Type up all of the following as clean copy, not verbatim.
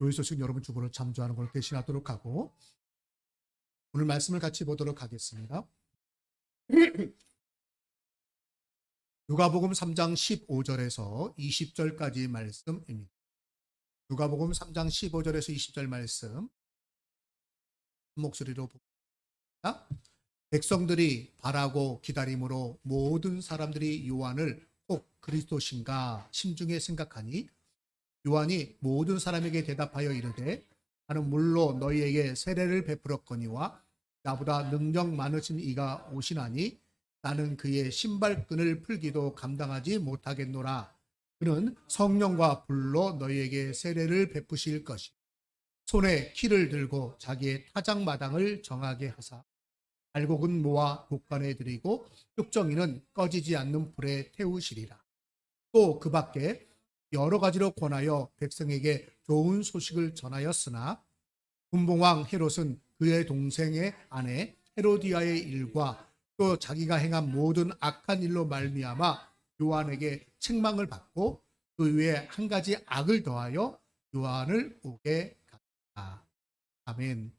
교회 소식 여러분 주보를 참조하는 걸 대신하도록 하고 오늘 말씀을 같이 보도록 하겠습니다. 누가복음 3장 15절에서 20절까지 말씀입니다. 누가복음 3장 15절에서 20절 말씀 한 목소리로 봅니다. 백성들이 바라고 기다림으로 모든 사람들이 요한을 꼭 그리스도신가 심중에 생각하니 요한이 모든 사람에게 대답하여 이르되 나는 물로 너희에게 세례를 베풀었거니와 나보다 능력 많으신 이가 오시나니 나는 그의 신발끈을 풀기도 감당하지 못하겠노라. 그는 성령과 불로 너희에게 세례를 베푸실 것이 손에 키를 들고 자기의 타작마당을 정하게 하사 알곡은 모아 곡간에 들이고 뚝정이는 꺼지지 않는 불에 태우시리라. 또 그 밖에 여러 가지로 권하여 백성에게 좋은 소식을 전하였으나 분봉왕 헤롯은 그의 동생의 아내 헤로디아의 일과 또 자기가 행한 모든 악한 일로 말미암아 요한에게 책망을 받고 그 외에 한 가지 악을 더하여 요한을 오게 갔다. 아멘.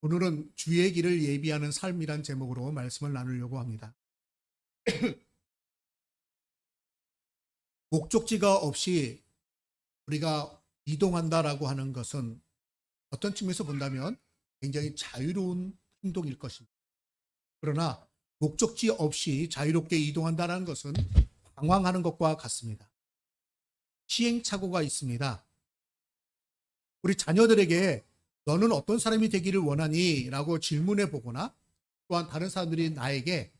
오늘은 주의 길을 예비하는 삶이란 제목으로 말씀을 나누려고 합니다. 목적지가 없이 우리가 이동한다라고 하는 것은 어떤 측면에서 본다면 굉장히 자유로운 행동일 것입니다. 그러나 목적지 없이 자유롭게 이동한다는 것은 방황하는 것과 같습니다. 시행착오가 있습니다. 우리 자녀들에게 너는 어떤 사람이 되기를 원하니? 라고 질문해 보거나 또한 다른 사람들이 나에게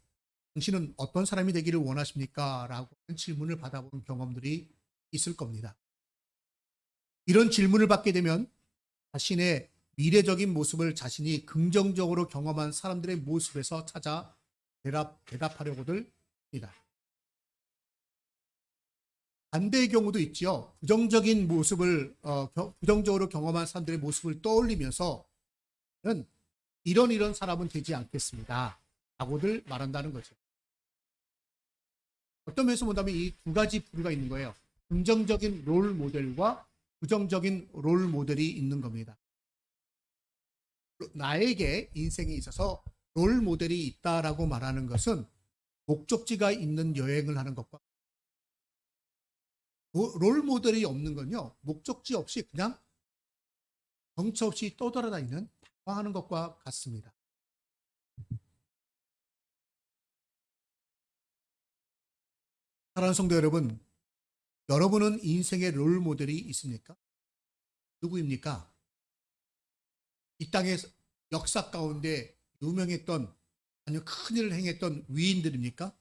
당신은 어떤 사람이 되기를 원하십니까? 라고 질문을 받아본 경험들이 있을 겁니다. 이런 질문을 받게 되면 자신의 미래적인 모습을 자신이 긍정적으로 경험한 사람들의 모습에서 찾아 대답하려고들 합니다. 반대의 경우도 있지요. 부정적인 모습을 부정적으로 경험한 사람들의 모습을 떠올리면서 이런 사람은 되지 않겠습니다. 라고들 말한다는 거죠. 어떤 면에서 본다면 이 두 가지 부류가 있는 거예요. 긍정적인 롤 모델과 부정적인 롤 모델이 있는 겁니다. 나에게 인생에 있어서 롤 모델이 있다라고 말하는 것은 목적지가 있는 여행을 하는 것과 롤 모델이 없는 건요. 목적지 없이 그냥 정처 없이 떠돌아다니는 방황하는 것과 같습니다. 사랑하는 성도 여러분, 여러분은 인생의 롤 모델이 있습니까? 누구입니까? 이 땅의 역사 가운데 유명했던 아니면 큰 일을 행했던 위인들입니까?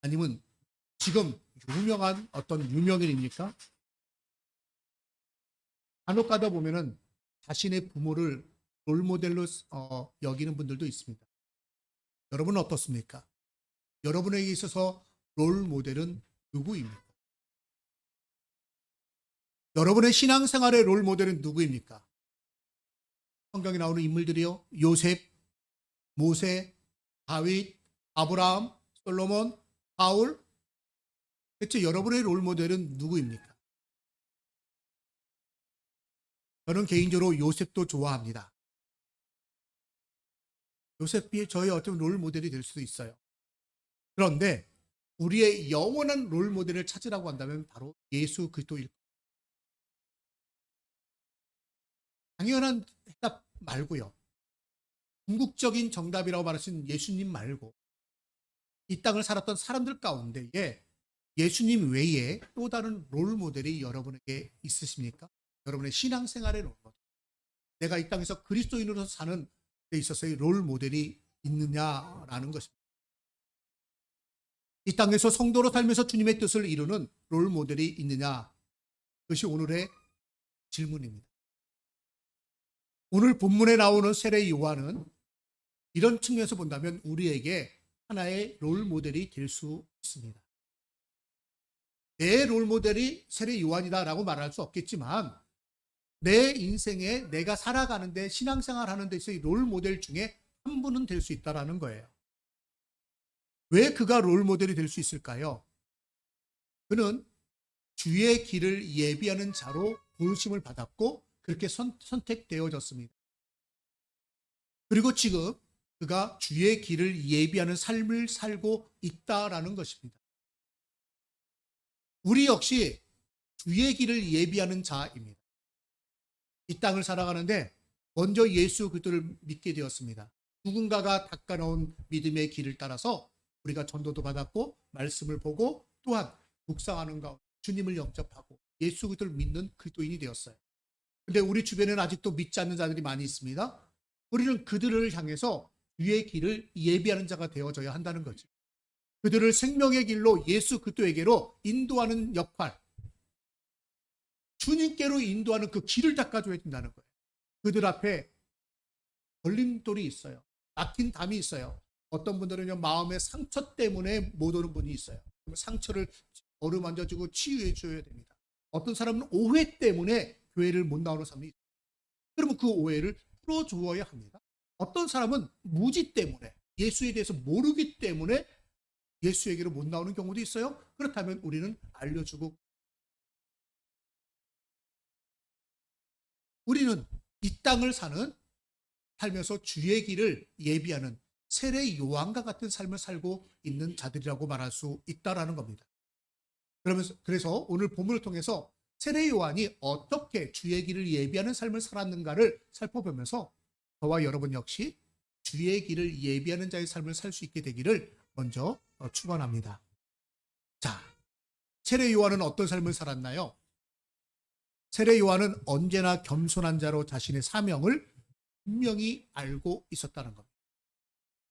아니면 지금 유명한 어떤 유명인입니까? 간혹 가다 보면은 자신의 부모를 롤모델로 여기는 분들도 있습니다. 여러분은 어떻습니까? 여러분에게 있어서 롤모델은 누구입니까? 여러분의 신앙생활의 롤모델은 누구입니까? 성경에 나오는 인물들이요. 요셉, 모세, 다윗, 아브라함, 솔로몬, 바울. 대체 여러분의 롤모델은 누구입니까? 저는 개인적으로 요셉도 좋아합니다. 요셉이 저의 어떤 롤모델이 될 수도 있어요. 그런데 우리의 영원한 롤모델을 찾으라고 한다면 바로 예수 그리스도일 겁니다. 당연한 해답 말고요. 궁극적인 정답이라고 말하신 예수님 말고 이 땅을 살았던 사람들 가운데에 예수님 외에 또 다른 롤모델이 여러분에게 있으십니까? 여러분의 신앙생활의 롤모델. 내가 이 땅에서 그리스도인으로서 사는 데 있어서의 롤모델이 있느냐라는 것입니다. 이 땅에서 성도로 살면서 주님의 뜻을 이루는 롤모델이 있느냐? 그것이 오늘의 질문입니다. 오늘 본문에 나오는 세례 요한은 이런 측면에서 본다면 우리에게 하나의 롤모델이 될 수 있습니다. 내 롤모델이 세례 요한이다라고 말할 수 없겠지만 내 인생에 내가 살아가는데 신앙생활 하는 데 있어서 롤모델 중에 한 분은 될 수 있다는 거예요. 왜 그가 롤모델이 될 수 있을까요? 그는 주의 길을 예비하는 자로 부르심을 받았고 그렇게 선택되어졌습니다. 그리고 지금 그가 주의 길을 예비하는 삶을 살고 있다라는 것입니다. 우리 역시 주의 길을 예비하는 자입니다. 이 땅을 살아가는데 먼저 예수 그리스도를 믿게 되었습니다. 누군가가 닦아놓은 믿음의 길을 따라서 우리가 전도도 받았고 말씀을 보고 또한 묵상하는 가운데 주님을 영접하고 예수 그리스도를 믿는 그리스도인이 되었어요. 근데 우리 주변에는 아직도 믿지 않는 자들이 많이 있습니다. 우리는 그들을 향해서 주의 길을 예비하는 자가 되어져야 한다는 거죠. 그들을 생명의 길로 예수 그리스도에게로 인도하는 역할, 주님께로 인도하는 그 길을 닦아줘야 된다는 거예요. 그들 앞에 걸림돌이 있어요. 막힌 담이 있어요. 어떤 분들은요, 마음의 상처 때문에 못 오는 분이 있어요. 상처를 어루만져주고 치유해 줘야 됩니다. 어떤 사람은 오해 때문에 교회를 못 나오는 사람이 있어요. 그러면 그 오해를 풀어주어야 합니다. 어떤 사람은 무지 때문에, 예수에 대해서 모르기 때문에 예수에게로 못 나오는 경우도 있어요. 그렇다면 우리는 알려주고, 우리는 이 땅을 살면서 주의 길을 예비하는 세례 요한과 같은 삶을 살고 있는 자들이라고 말할 수 있다라는 겁니다. 그래서 오늘 본문을 통해서 세례 요한이 어떻게 주의 길을 예비하는 삶을 살았는가를 살펴보면서 저와 여러분 역시 주의 길을 예비하는 자의 삶을 살 수 있게 되기를 먼저 축원합니다. 자, 세례 요한은 어떤 삶을 살았나요? 세례 요한은 언제나 겸손한 자로 자신의 사명을 분명히 알고 있었다는 겁니다.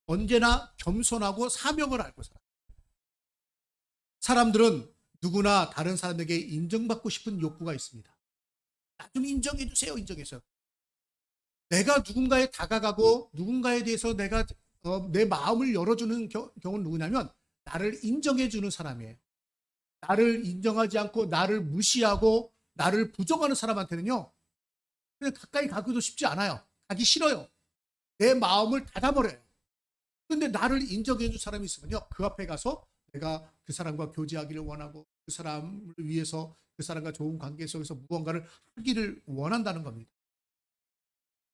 언제나 겸손하고 사명을 알고 살았습니다. 사람들은 누구나 다른 사람에게 인정받고 싶은 욕구가 있습니다. 나 좀 인정해 주세요. 인정해서. 내가 누군가에 다가가고 누군가에 대해서 내가 내 마음을 열어주는 경우는 누구냐면 나를 인정해 주는 사람이에요. 나를 인정하지 않고 나를 무시하고 나를 부정하는 사람한테는요, 그냥 가까이 가기도 쉽지 않아요. 가기 싫어요. 내 마음을 닫아버려요. 그런데 나를 인정해 줄 사람이 있으면요, 그 앞에 가서 내가 그 사람과 교제하기를 원하고 그 사람을 위해서 그 사람과 좋은 관계 속에서 무언가를 하기를 원한다는 겁니다.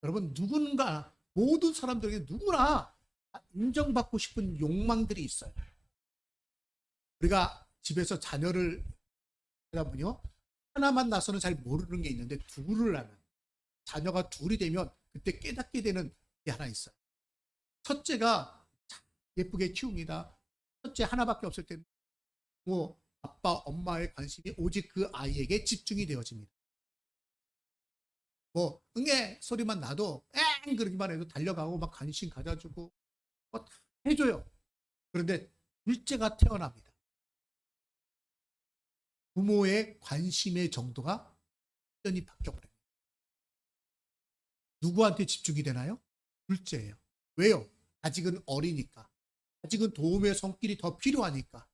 여러분, 누군가, 모든 사람들에게 누구나 인정받고 싶은 욕망들이 있어요. 우리가 집에서 자녀를 하다 보면요, 하나만 나서는 잘 모르는 게 있는데 둘을 하면, 자녀가 둘이 되면 그때 깨닫게 되는 게 하나 있어요. 첫째가 예쁘게 키웁니다. 첫째 하나밖에 없을 때는 뭐 아빠, 엄마의 관심이 오직 그 아이에게 집중이 되어집니다. 뭐 응애 소리만 나도 엥 그러기만 해도 달려가고 막 관심 가져주고 뭐 다 해줘요. 그런데 둘째가 태어납니다. 부모의 관심의 정도가 완전히 바뀌어버려요. 누구한테 집중이 되나요? 둘째예요. 왜요? 아직은 어리니까. 아직은 도움의 손길이 더 필요하니까.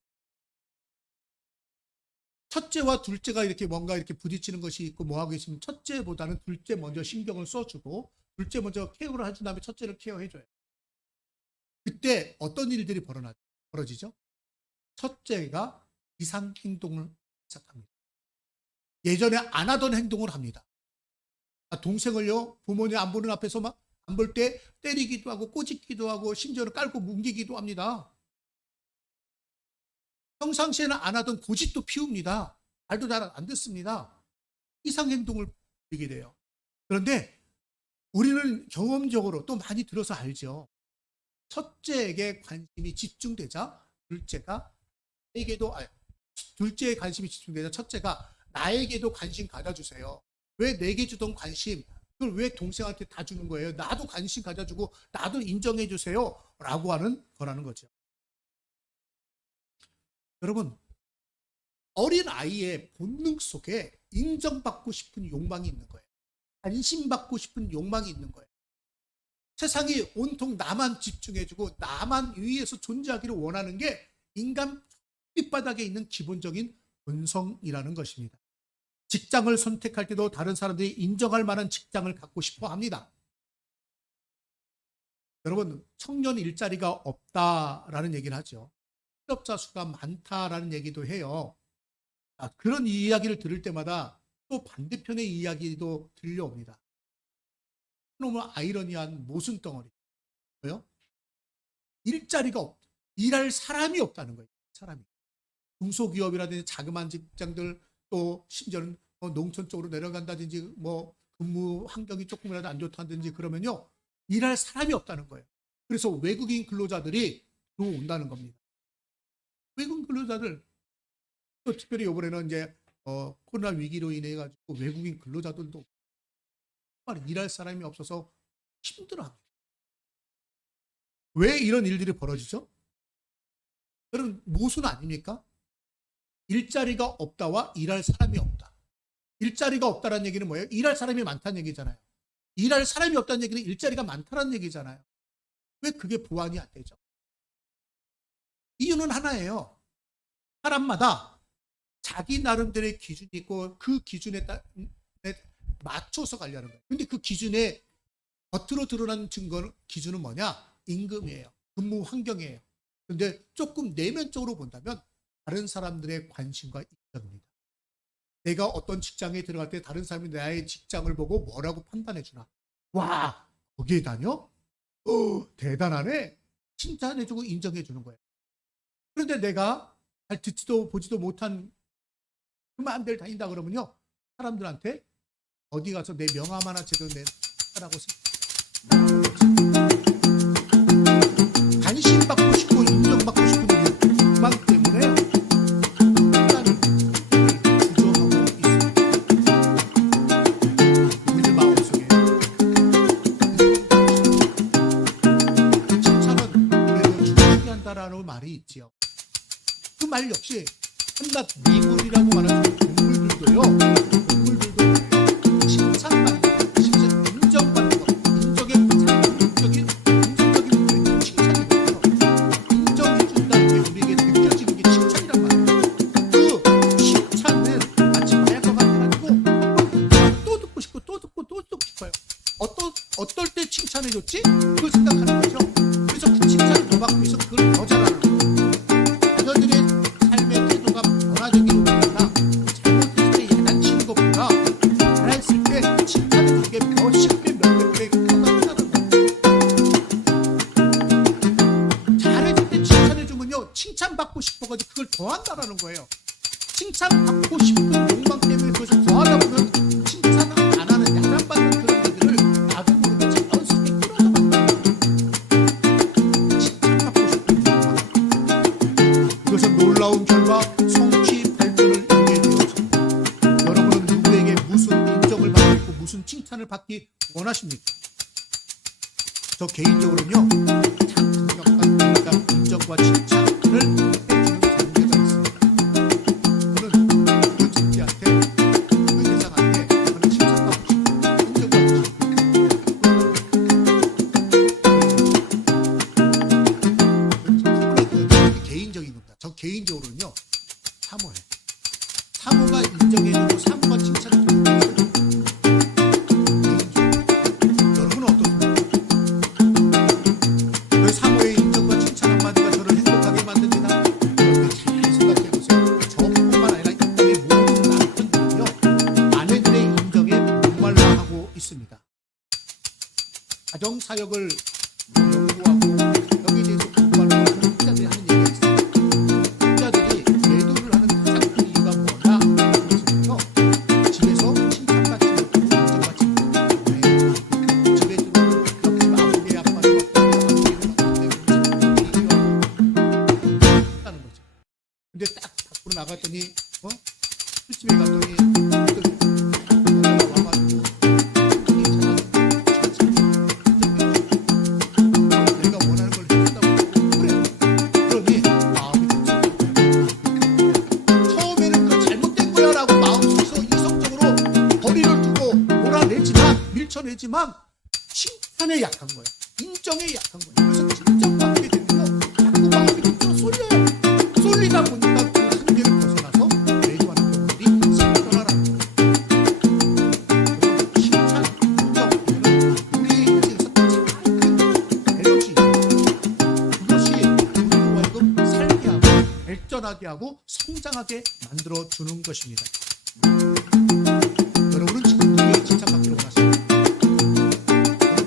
첫째와 둘째가 이렇게 뭔가 이렇게 부딪히는 것이 있고 뭐하고 있으면 첫째보다는 둘째 먼저 신경을 써주고 둘째 먼저 케어를 해준 다음에 첫째를 케어해줘요. 그때 어떤 일들이 벌어지죠? 첫째가 이상 행동을 시작합니다. 예전에 안 하던 행동을 합니다. 동생을요, 부모님 안 보는 앞에서 막 안 볼 때 때리기도 하고 꼬집기도 하고 심지어는 깔고 뭉개기도 합니다. 평상시에는 안 하던 고집도 피웁니다. 말도 잘 안 듣습니다. 이상 행동을 보이게 돼요. 그런데 우리는 경험적으로 또 많이 들어서 알죠. 첫째에게 관심이 집중되자 둘째에 관심이 집중되자 첫째가 나에게도 관심 가져주세요. 왜 내게 주던 관심 그걸 왜 동생한테 다 주는 거예요? 나도 관심 가져주고 나도 인정해 주세요 라고 하는 거라는 거죠. 여러분, 어린 아이의 본능 속에 인정받고 싶은 욕망이 있는 거예요. 관심받고 싶은 욕망이 있는 거예요. 세상이 온통 나만 집중해주고 나만 위에서 존재하기를 원하는 게 인간 밑바닥에 있는 기본적인 본성이라는 것입니다. 직장을 선택할 때도 다른 사람들이 인정할 만한 직장을 갖고 싶어 합니다. 여러분, 청년 일자리가 없다라는 얘기를 하죠. 실업자 수가 많다라는 얘기도 해요. 그런 이야기를 들을 때마다 또 반대편의 이야기도 들려옵니다. 너무 아이러니한 모순덩어리. 뭐요? 일자리가 일할 사람이 없다는 거예요. 사람이. 중소기업이라든지 자그마한 직장들, 또 심지어는 농촌 쪽으로 내려간다든지 뭐 근무 환경이 조금이라도 안 좋다든지 그러면요, 일할 사람이 없다는 거예요. 그래서 외국인 근로자들이 들어온다는 겁니다. 외국인 근로자들, 또 특별히 이번에는 이제 코로나 위기로 인해 가지고 외국인 근로자들도 정말 일할 사람이 없어서 힘들어합니다. 왜 이런 일들이 벌어지죠? 여러분, 모순 아닙니까? 일자리가 없다와 일할 사람이 없다. 일자리가 없다는 얘기는 뭐예요? 일할 사람이 많다는 얘기잖아요. 일할 사람이 없다는 얘기는 일자리가 많다는 얘기잖아요. 왜 그게 보완이 안 되죠? 이유는 하나예요. 사람마다 자기 나름대로의 기준이 있고 그 기준에 맞춰서 가려는 거예요. 근데 그 기준에 겉으로 드러난 기준은 뭐냐? 임금이에요. 근무 환경이에요. 근데 조금 내면적으로 본다면 다른 사람들의 관심과 입장입니다. 내가 어떤 직장에 들어갈 때 다른 사람이 나의 직장을 보고 뭐라고 판단해 주나? 와, 거기에 다녀? 대단하네. 칭찬해주고 인정해주는 거예요. 그런데 내가 잘 듣지도 보지도 못한 그만 데를 다닌다 그러면요, 사람들한테 어디 가서 내 명함 하나 제대로 내라고 관심 받고 싶고 인정받고 싶은 욕망 때문에 인간을 주저하고 있습니다. 우리 마음속에 칭찬은 오래도 주시게 한다라는 말이 있지요. 그 말 역시 한낱 미물이라고 말하는 동물들도요, 칭찬받는, 심지어 인정받는 것, 인정의 가장 본격적인 긍정적인 표현이 칭찬이거든요. 인정해준다는 게 우리에게 느껴지는 게 칭찬이란 말이에요. 그 칭찬은 마치 마약과 같아가지고 또 듣고 싶고 또 듣고 또 듣고 싶어요. 어떨 때 칭찬해줬지? 그걸 생각하는 거죠. 그래서 그 칭찬을 더 받기 위해서 그걸 더 잘하는 거예요. 자녀들의 삶의 태도가 변화되기를 원하나 잘못했을 때 야단치는 것보다 잘했을 때 칭찬해주는 게 몇십 배, 몇백 배 커다란다는 거예요. 잘해줄 때 칭찬해주면요, 칭찬받고 싶어가지고 그걸 더 한다라는 거예요. 칭찬받고 싶은 욕망 때문에 그것을 더 하다 보면 칭찬을 안 하는, 야단받는 그런 애들을 나도 모르게 자연스럽게 끌어서 만나는 거예요. 칭찬받고 싶은 욕망. 이것은 놀라운 결과 성취 발전을 이루게 되었습니다. 여러분은 누구에게 무슨 인정을 받고 무슨 칭찬을 받기 원하십니까? 저 개인적으로는요, 참 강력한 인정과 칭찬을 해주는 관계가 있습니다. 저는 그 집지한테, 그 대상한테 저는 칭찬받고 싶고 인정받고 싶고, 개인적인 겁니다. 저 개인적으로는요, 사모예요. 사모가 인정해주고 사모가 칭찬해주는 거예요. 여러분은 어떻습니까? 그 사모의 인정과 칭찬 한마디가 저를 행복하게 만듭니다. 여러분 잘 생각해보세요. 저뿐만 아니라 인간의 모든 남편들은요, 아내들의 인정에 목말라하고 있습니다. 가정사역을 연구하고 여기에 대해서 공부하는 학자들이 하는 얘기가 있어요. 학자들이 매도를 하는 가장 큰 이유가 뭐냐? 그것은요, 집에서 칭찬받지 못하고 인정받지 못하기 때문에 집에 들어오는 그 아버지 아빠를 아버지를 때문에 얘기하고 한다는 거죠. 근데 딱 밖으로 나갔더니 술집에 갔더니 여자가 와가지고 내가 원하는 걸 해준다고 그래. 그러니 마음이 처음에는 그 잘못된 거야 라고 마음속에서 이성적으로 거리를 두고 몰아내지만, 밀쳐내지만 칭찬에 약한 거예요. 인정에 약한 거예요. 그래서 칭찬받게 되면요, 자꾸 마음이 밑으로 쏠려요. 쏠리다 보니까 그 한계를 벗어나서 매도하는 경우들이 생겨나라는 거예요. 여러분, 칭찬, 인정, 이거는 우리 인생에서 가장 큰 에너지, 그것이 우리로 하여금 살게 하고 발전하게 하고 성장하게 만들어 주는 것입니다. 여러분은 지금 누구에게 칭찬받기를 원하십니까?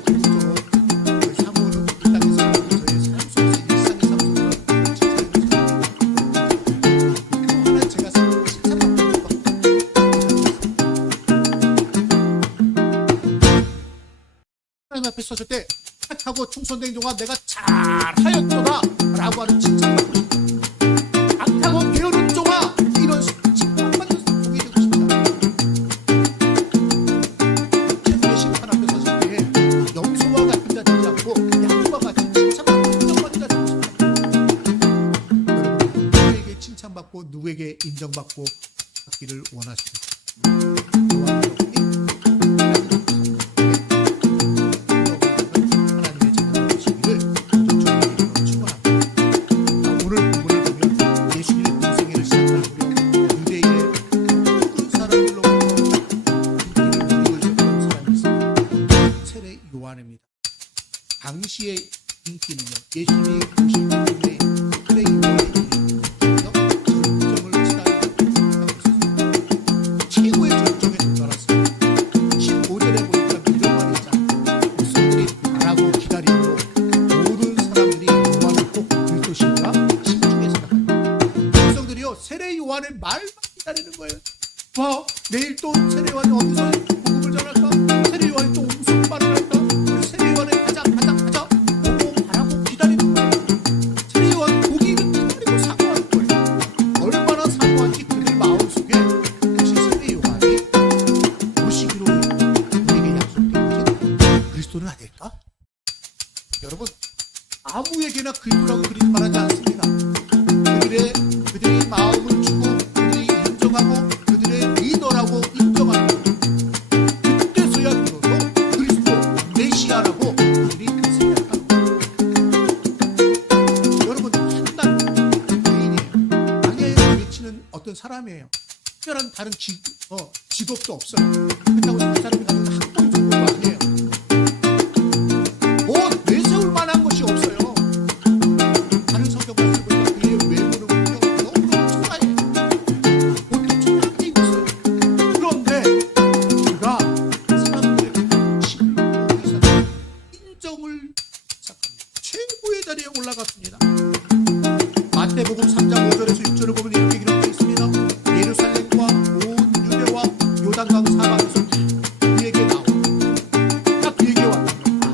궁극적으로 저희 사모는 이 땅에서 저의 삶 속에서 일상의 삶 속에서 칭찬을 또 하나 제가 칭찬받고 하나님 앞에 서실 때 착하고 충성된 종아 내가 잘하였도다 라고 하는 칭찬받고 싶다. 악하고 게으른 종아 이런 칭찬받는 종이 되고 싶다. 최후의 심판 앞에 서실 때에 염소와 같은 자 되지 않고 양과 같이 칭찬받고 인정받는 자 되고 싶다. 여러분 누구에게 칭찬받고 누구에게 인정받고 받기를 원하십니까? 저와 여러분이 당시의 인기는요, 예수님이 오실 때문에 프레이머의 인기에서 절정을 치닫고 있었습니다. 최고의 절정에 도달했어요. 15절에 보니까 이런 말이 있잖아요. 백성들이 바라고 기다림으로 모든 사람들이 요한을 꼭 그리스도신가 심중에 생각합니다. 백성들이요, 세례 요한의 말만 기다리는 거예요. 와, 내일 또 세례 요한이 어디서 복음을 전할까? 세례 요한이 또 무슨 말을 할까? 세례 요한의 가자 보고 바라고 기다리는 거예요. 세례 요한 보기는 기다리고 사모하는 거예요. 얼마나 사모한지 그들 마음속에 혹시 세례 요한이 오시기로 우리에게 약속된 것이 그리스도는 아닐까? 여러분 아무에게나 그리스도라고 그리지 말하지 않습니다. 그들의 마음을 주고 그들이 인정하고 그들의 리더라고 인정하고 그때서야 비로소 그리스도 메시아라고 그들이 생각하는 거예요. 여러분 한낱 개인이에요. 방해에서 외치는 어떤 사람이에요. 특별한 다른 직업도 없어요. 그렇다고 그 사람이 가는 학벌 정도도 아니에요. 뭐 내세울 만한 것이 없어요. 다른 성경 말씀을 보니까 그의 외모는 그냥 너무너무 초라해요. 옷도 초라하게 입었어요. 그런데 그가 사람들의 관심을 모으기 시작합니다. 인정을 시작합니다. 최고의 자리에 올라갔습니다. 마태복음 3장 5절에서 6절을 보면 이렇게 기록되어 있습니다. 예루살렘과 온 유대와 요단강 사방에서 그에게 나와 딱 그에게 왔습니다.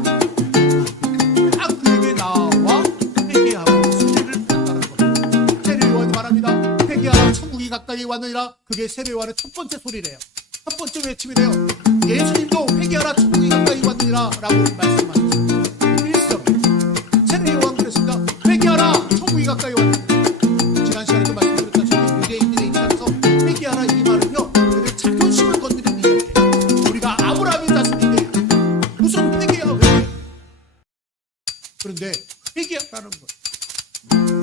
딱 그에게 나와 회개하고 세례를 받았다는 겁니다. 세례 요한이 말합니다. 회개하라 천국이 가까이 왔느니라. 그게 세례 요한의 첫 번째 소리래요. 첫 번째 외침이래요. 예수님도 회개하라 천국이 가까이 왔느니라 라고 말씀하셨습니다. 일성 세례 요한 그랬습니다. 회개하라 천국이 가까이 왔느니라. 지난 시간에도 말씀드렸다시피 유대인들의 입장에서 회개하라 이 말은요 그들의 자존심을 건드리는 이야기예요. 우리가 아브라함의 자손인데 무슨 회개야 회개. 그런데 회개하라는 거예요.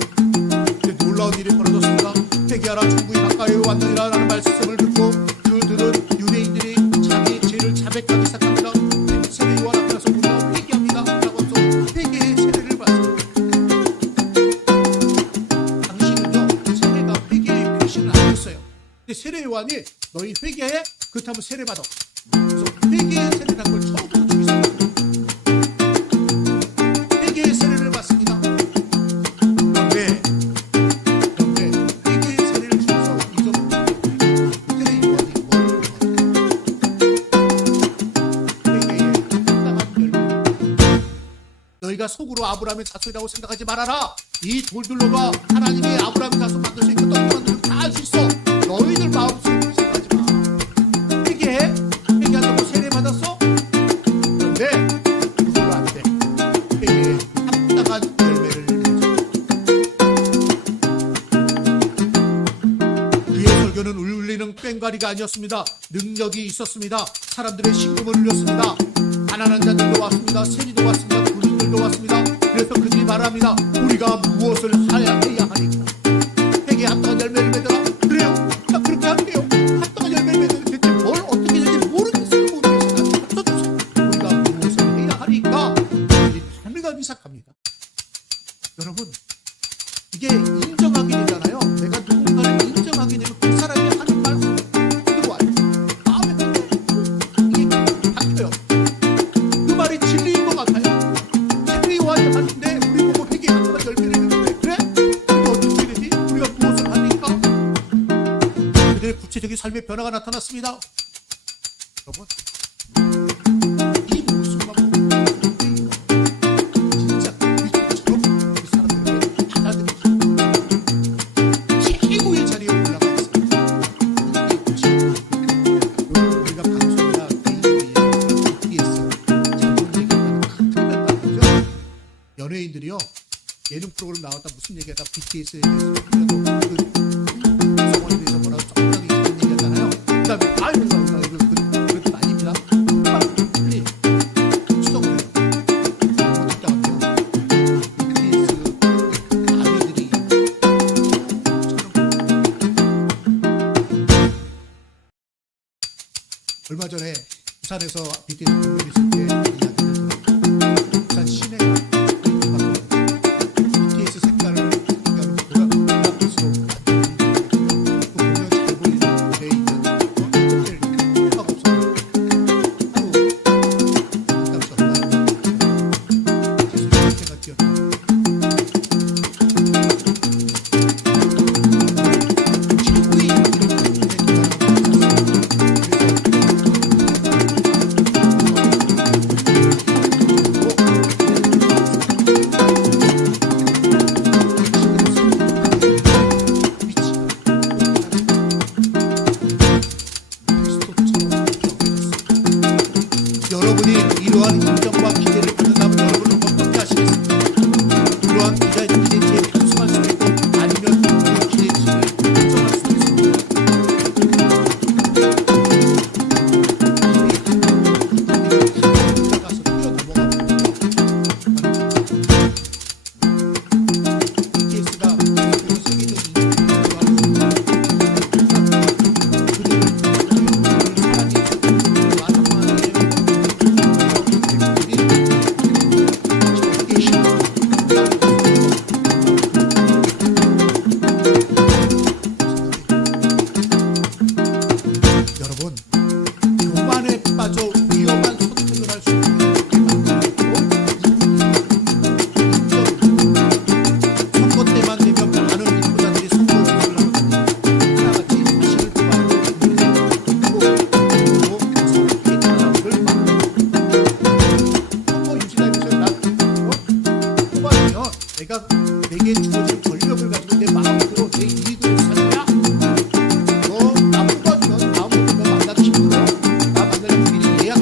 근데 놀라운 일이 벌어졌습니다. 회개하라 천국이 가까이 왔느니라 라는 말씀을 듣고 그들은 유대인들이 자기 죄를 자백하기 시작합니다. 세례 요한 앞에 가서 우리가 회개합니다 라고 해서 회개의 세례를 받습니다. 당시는요 세례가 회개의 표시를 안 했어요. 근데 세례 요한이 너희 회개해? 그렇다면 세례 받아. 그래서 회개의 세례라는 걸 처음으로 주기 시작합니다. 회개의 세례를 받습니다. 그런데 회개의 세례를 주면서 잊어버린 세례 요한이 뭘 회개의 합당한 열매. 너희가 속으로 아브라함의 자손이라고 생각하지 말아라. 이 돌들로가 하나님이 아브라함의 자손 만들 수 있고 떡 만들면 다 할 수 있어. 너희들 마음속에 생각하지 마. 회개해? 회개한다고 세례 받았어? 그런데 그걸로 안 돼. 회개에 합당한 열매를 맺어. 그의 설교는 울리는 꽹과리가 아니었습니다. 능력이 있었습니다. 사람들의 심금을 울렸습니다. 가난한 자들도 왔습니다. 세리도 왔습니다. 군인들도 왔습니다. 그래서 그들이 말합니다. 우리가 무엇을 해야 하니까 회개에 합당한 열매를 맺어라. 그래요? 나 그렇게 할게요. 합당한 열매를 맺는데 대체 뭘 어떻게 될지 모르겠어요. 합쳐주세요. 우리가 무엇을 해야 하니까 그들이 반응하기 시작합니다. 여러분 이게 인정하게 되잖아요. 내가 누군가를 인정하게 되면 그 사람이 하는 삶의 변화가 나타났습니다. 여러분, 이 모습만 보면 진짜 그리스도처럼 우리 사람들에게 받아들이고 최고의 자리에 올라가 있습니다. 우리가 방송이나 BTS 잘못 얘기하면 큰일 난다 그죠? 연예인들이요 예능 프로그램 나왔다 무슨 얘기하다 BTS에 대해서 그 성원에 대해서 뭐라고 조금이라도 이런 얘기하잖아요. 그 다음에 아유 이거 그것도 아닙니다. 빨리 추석을 해요. 어떻게 할게요? BTS 아미들이 얼마 전에 부산에서 BTS 공연 있을 때 이야기를 들었어요. 부산 시내가 BTS 색깔을 보라빛으로 만든 그 공연 잘 보이는 무대에 있는 호텔 숙박업소를 하루 값이 얼마나 계속 이렇게가 뛰었다. 최고의 이렇게 여러분이 이러한 인정과 기대를 받는다면 여러분은 어떻게 하시겠습니까? 이러한 기대에 편승할 수도 있고 아니면 그 기대에 편승할 수도 있습니다. 가서 뛰어넘어가고 BTS가 세계적인 여러분, 교만에 빠져 위험한 선택을 할 수 있는 선거 때만 되면 많은 인부자들이 선거 운동을 하거든요. 하나같이 자신을 교만하고 그리고 선거에 나라를 선거 유지하면서 뽑아주면 내게 주어진 권력을 가지고 내 마음대로 내 이익을 살 거야. 너 나 뽑아주면 다음부터 너 만나기 힘들어. 나 만나려면 미리 예약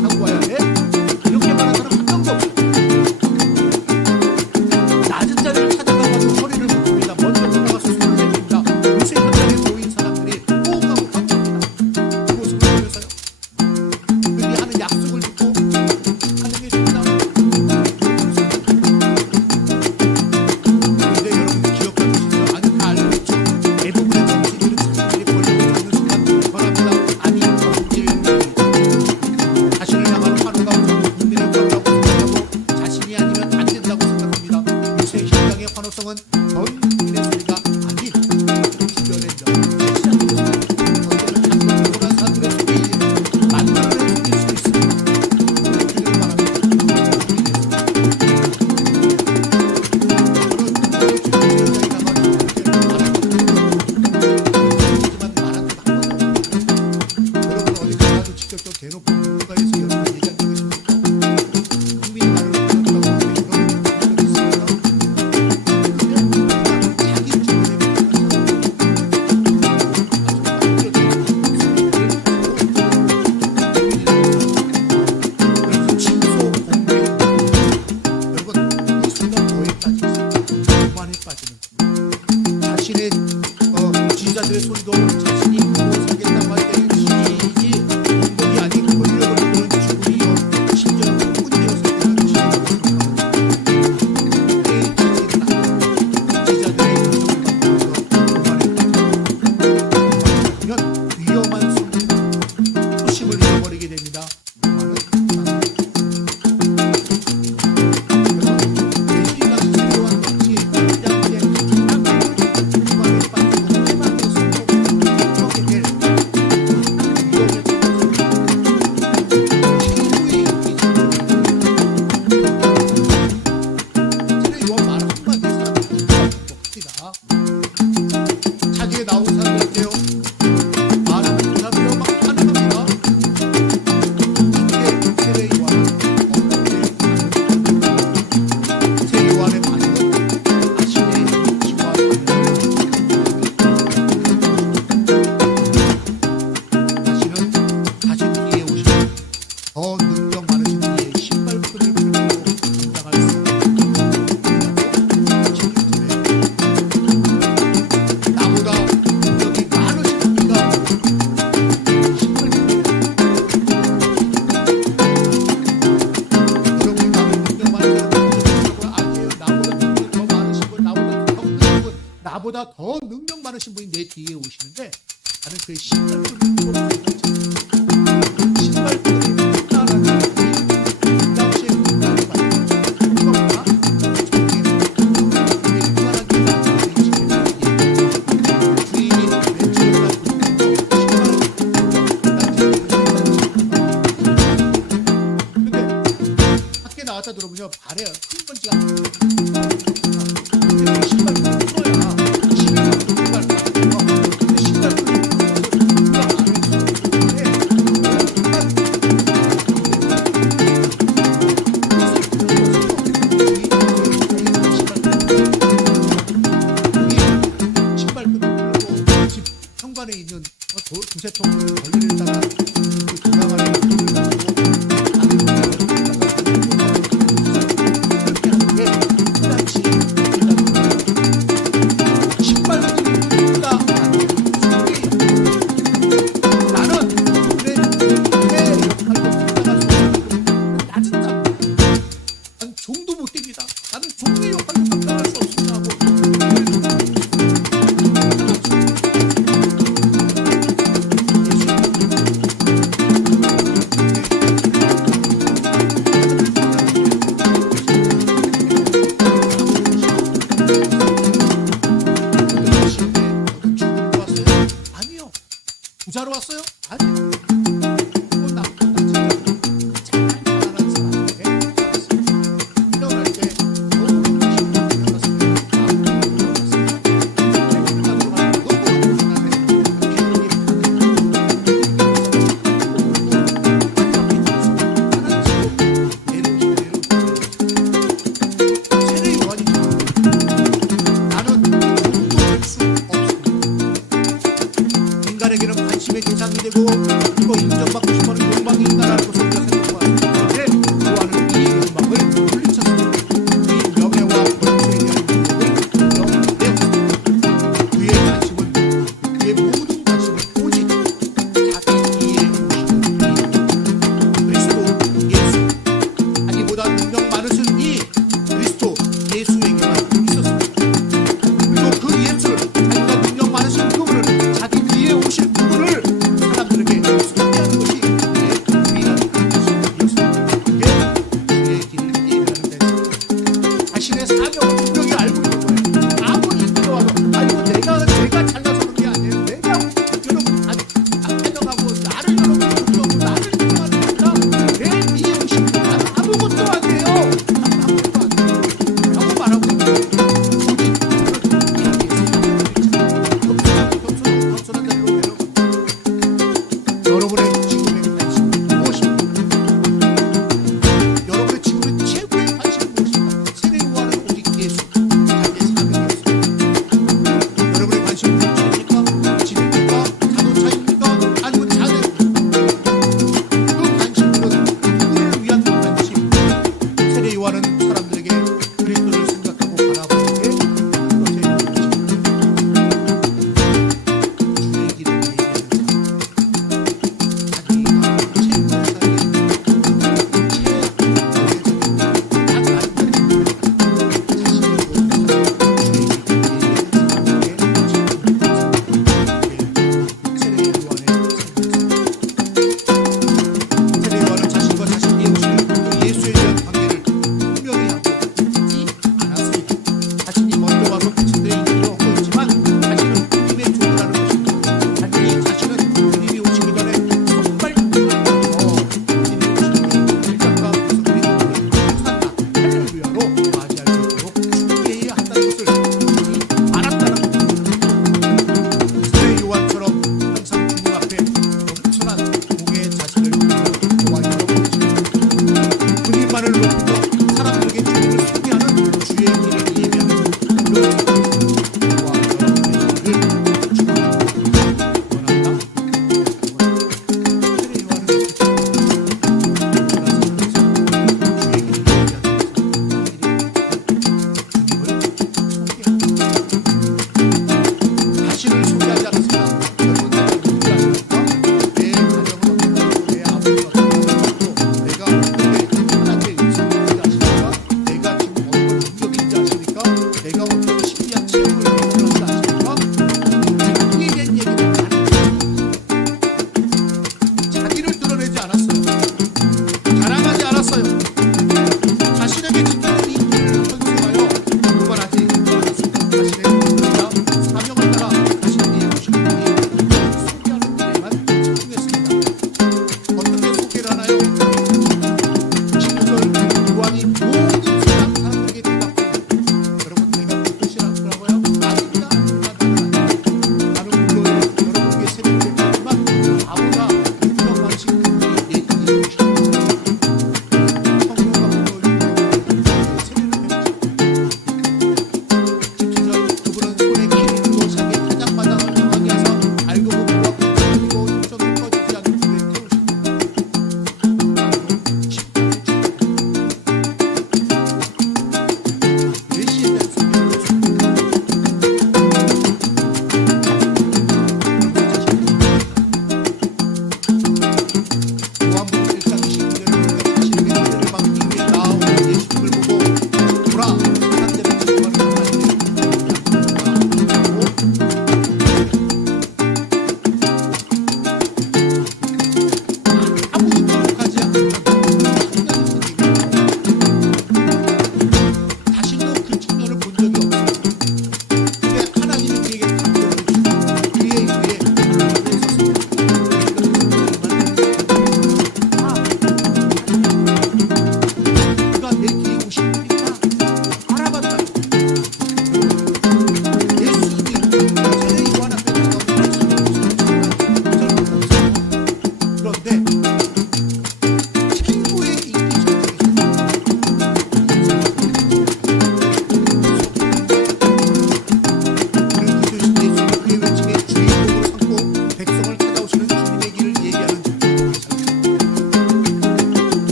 그 신발끈을 신발끈을 따라가는 그 당시에 문화를 만든 그것과 주인이 매출을 근데 밖에 나왔다 들어보면 발에 흙먼지가 신발끈을 풀어야 힘이 들어갈 거 아니에요. 근데 신발끈을 풀어서 누가 신발끈을 풀고 집 현관에 있는 두세 통을 걸리를 따라 도망가는 그렇게 하는 게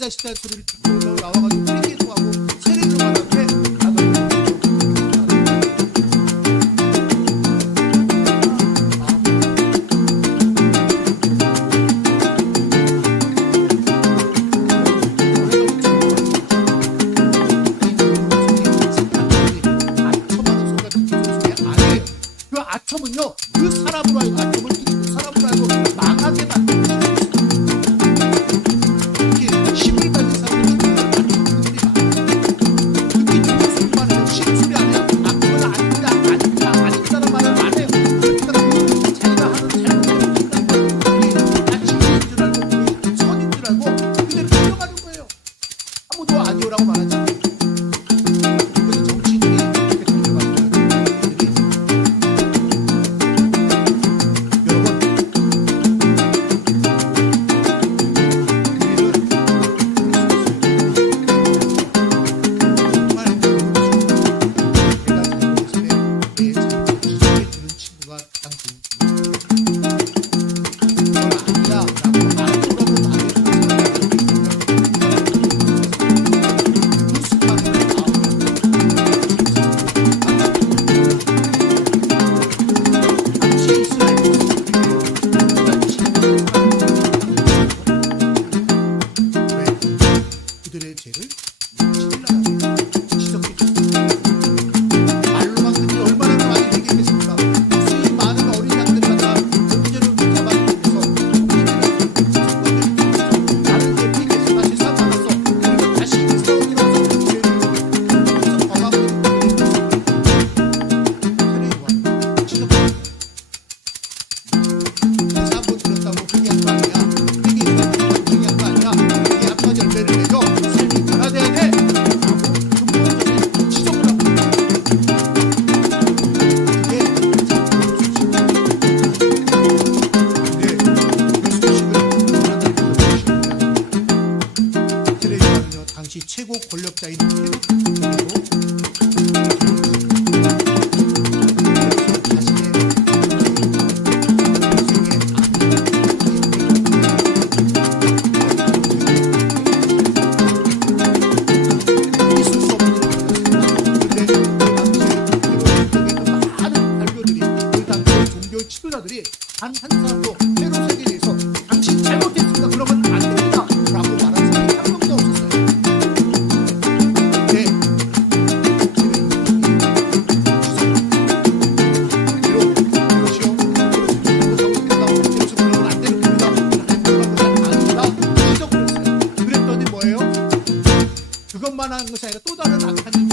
자식들 소리를 듣고 나와가지고 회개도 하고 세례도 받았는데 나도 아첨은요, 그 사람으로 알고, 아첨을 그 사람으로 알고 망하게 만드는 것이에요. 이게 힘을 가진 사람들은 그들이 많아요. 특히 좋은 소리만 해요. 싫은 소리 안 해요. 그건 아닌 사람 말을 안 해요. 그러니까 자기가 하는 잘못을 다 진리인 줄 알고, 선인 줄 알고, 그대로 들려가는 거예요. 아무도 아니오라고 말하지 않아요. 그래서 정치인들이 이렇게 들려가는 거예요. 그들의 죄를 말로만 그들이 얼마나 많이 얘기했겠습니까? 무슨 많은 어린 양들을 갖다 범죄를 잡아주기 위해서 다른 데 피해서 다시 사망했어. 그리고 다시 이스라엘이라서 죄를 범하고 있는 그들의 지적합니다. 그래서 한번 들었다고 회개한 거 아니야? 회개한 거 아니야? 회개 합한 열매를 내줘. 삶이 변화돼야 돼. 라고 근본적인 지적을 하고 있다. 이게 그 소식을 전하는 것입니다. 테레비는요, 당시 최고 권력자인 태국 지도자들이 단 한 사람도 테러 세계에 대해서 당신 잘못했습니다. 그러면 안 됩니다. 라고 말한 사람이 한 명도 없었어요. 네. 비록 그것이요. 그것을 그러면 안 되는 겁니다. 아닙니다. 지적을 했어요. 그랬더니 뭐예요? 그것만 하는 것이 아니라 또 다른 악한